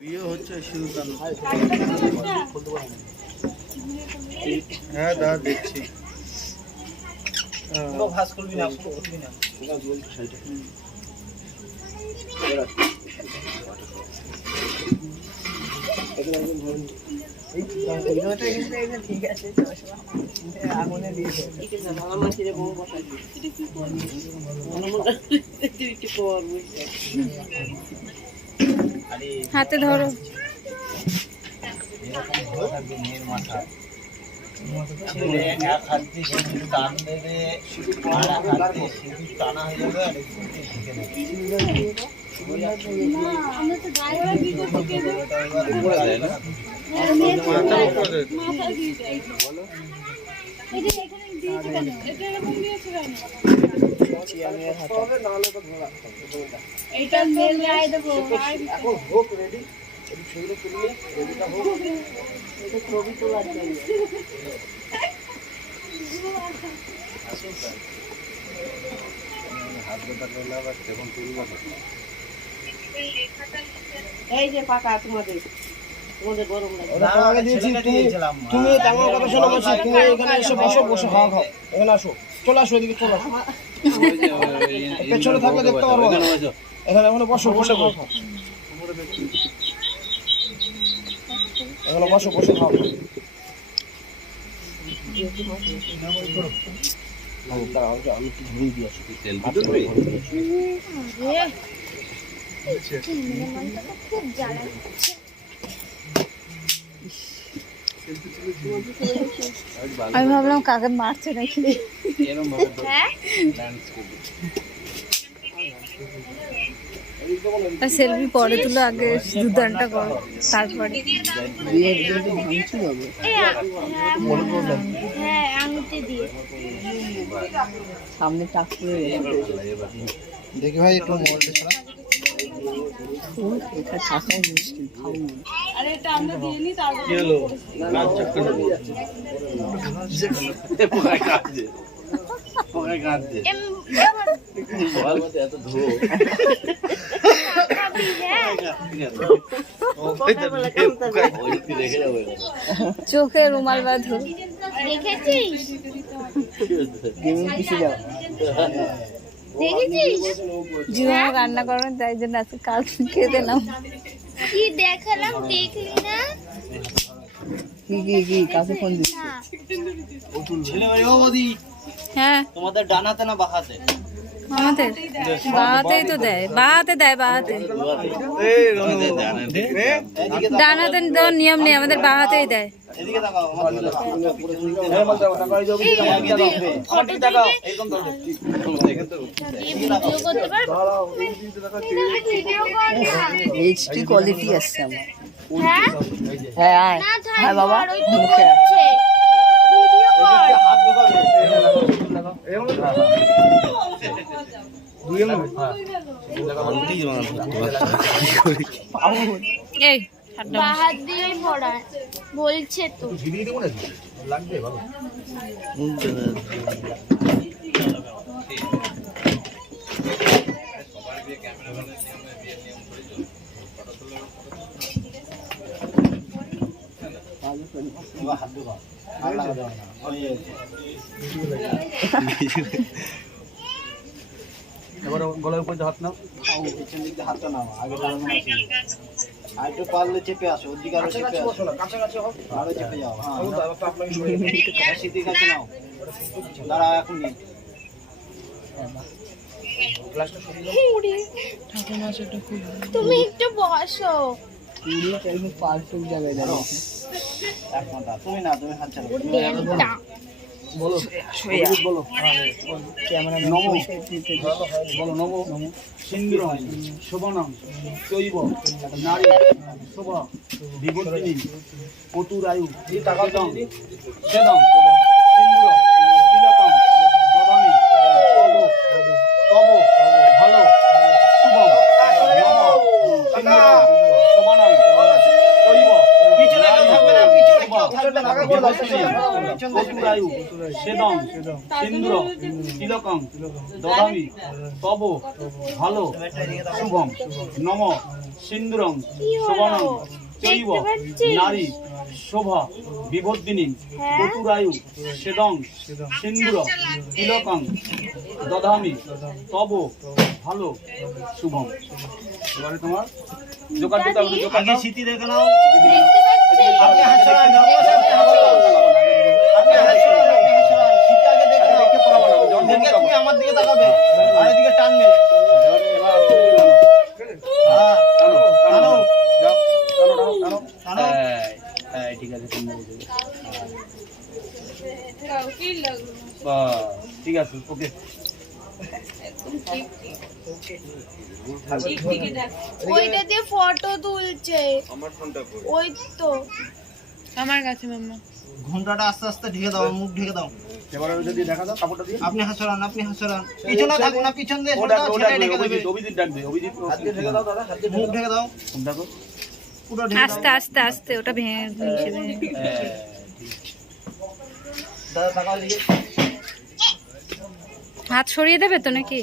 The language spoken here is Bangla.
বিয়ে হচ্ছে শিরুতান। হ্যাঁ দাদা দেখছি। ভাস করবি না, করবি না। ঠিক আছে আগুনে দিয়ে হাতে ধরো। মেয়ের মাথা এক হাত দিয়ে সিঁদুর টান দেবে, আর এক হাত দিয়ে সিঁদুর টানা হয়ে যাবে, আর এই যে পাকা তোমাদের গরম লাগে। তুমি আমার কথা শোনো, বলছি তুমি এখানে এসে বসো, বসে খাওয়া খাও। এখানে আসো, চলে আসো, এদিকে চলে আসো। পেছনে থাকলে দেখতে পারবো না। এখানে বসো, বসে খাও। এখানে বসো, বসে খাও। আমি একটু ঘুরিয়ে দিয়ে আসি। খুব জ্বালা। আমি ভাবলাম কাকে মারছে নাকি। সেলফি পরে তুলো, আগে দুদানটা করো, তারপরে সামনে টাক করে দেখি ভাই একটু মোবাইলটা ছাড়া। এটা থাকাও মুশকিল, খাও না। আরে এটা আমরা দিয়ে নি, তারপর কি হলো? রাত চক্কর হলো। পোকায় কাটছে। পোকায় কাটছে। বল মতে এত ধো। চোখে রুমাল বাঁধো। দেখেছিস? জীবনে রান্না করেন, তাই জন্য আজকে কাল খেতে নাও। কি দেখালাম, দেখলি না? কি কাছে ফোন দিচ্ছি? ছেলে ভাই ও বদি, হ্যাঁ তোমাদের ডানাতে না বাহাতে? আমাদের বাহাতেই তো দেয়, বাহাতে দেয়, বাহাতে। ডানাতে দেওয়ার নিয়ম নেই, আমাদের বাহাতেই দেয়। এদিকে তাকাও, এইচডি কোয়ালিটি আসছে আমার। হ্যাঁ হ্যাঁ হ্যাঁ বাবা, মুখে এই বাহাত দিয়ে পড়া বলছে তো। এবার গলার উপর হাত নাও, পেছন দিক দিয়ে হাতটা নাও, আগে দাঁড়ানো আছে। আর একটু পারলে চেপে আসো, ওদিকে আরো চেপে আসো, কাছাকাছি হোক, আরো চেপে যাও। হ্যাঁ সিদ্ধি কাছে নাও, দাঁড়াও এখন নেই। তুমি একটু বসো। পারফেক্ট জায়গায় দাঁড়িয়েছে। এক ঘন্টা তুমি না, তুমি হাত চালাও। ডেলটা বলো বলো ক্যামেরা নমো, বলো নমো সিন্দুরম শোভনম চৈব নারী শোভা বিবর্তিনী পতুরায়ু সেদম সেদম সিন্দুর তিলকম দদামি তব ভালো শুভম নম সিন্দুর শোভনম চৈব পিছনে থাকবে না, পিছনে পতুরায়ু সেদম সিন্দুর তিলকম দদামি তব ভালো শুভম নম সিন্দুরং শোভনং চৈব নারী শোভা বিবর্ধিনী বতুরায়ু সেদং সিন্দুর তিলকং দধামি তব ভালো শুভম। এবারে তোমার জোকার দিতে হবে, জোকার আগে দাও। স্মৃতি দেখে নাও। দেখতে পাচ্ছি আপনি হাত সরান, আপনি হাত সরান, স্মৃতি আগে দেখে নাও। দেখে পড়াবো না, যখন দেখে দেখাবো। তুমি আমার দিকে তাকাবে, আর এদিকে টানবে। এবার তুমি টানো। হ্যাঁ, টানো, টানো, টানো। যাও, টানো, টানো, টানো। টানো। এই, ঠিক আছে, সুন্দর হয়েছে। বাহ, ঠিক আছে, ওকে। ওইটা দিয়ে ফটো তুলছে ওই তো আমার কাছে মাম্মা ঘুমটাটা আস্তে আস্তে ঢেকে দাও, মুখ ঢেকে দাও। এবারে ওইটা দিয়ে দেখা দাও, কাপড়টা দিয়ে। আপনি হাত সরান, আপনি হাত সরান। পিছনে থাকুন না, পিছন দিয়ে ও সরে ডাকবে, দাও, ও ছেলে ডাকবে, ঢেকে দেবে। অভিজিৎ, অভিজিৎ ডাকবে, অভিজিৎ। হাত দিয়ে ঢেকে দাও দাদা, হাত দিয়ে মুখ ঢেকে দাও, দেখো। পুরো ঢেকে আস্তে দাও। আস্তে আস্তে ওটা ভেঙে হিসেবে দাদা তাকাও দিকে। হাত সরিয়ে দেবে তো নাকি?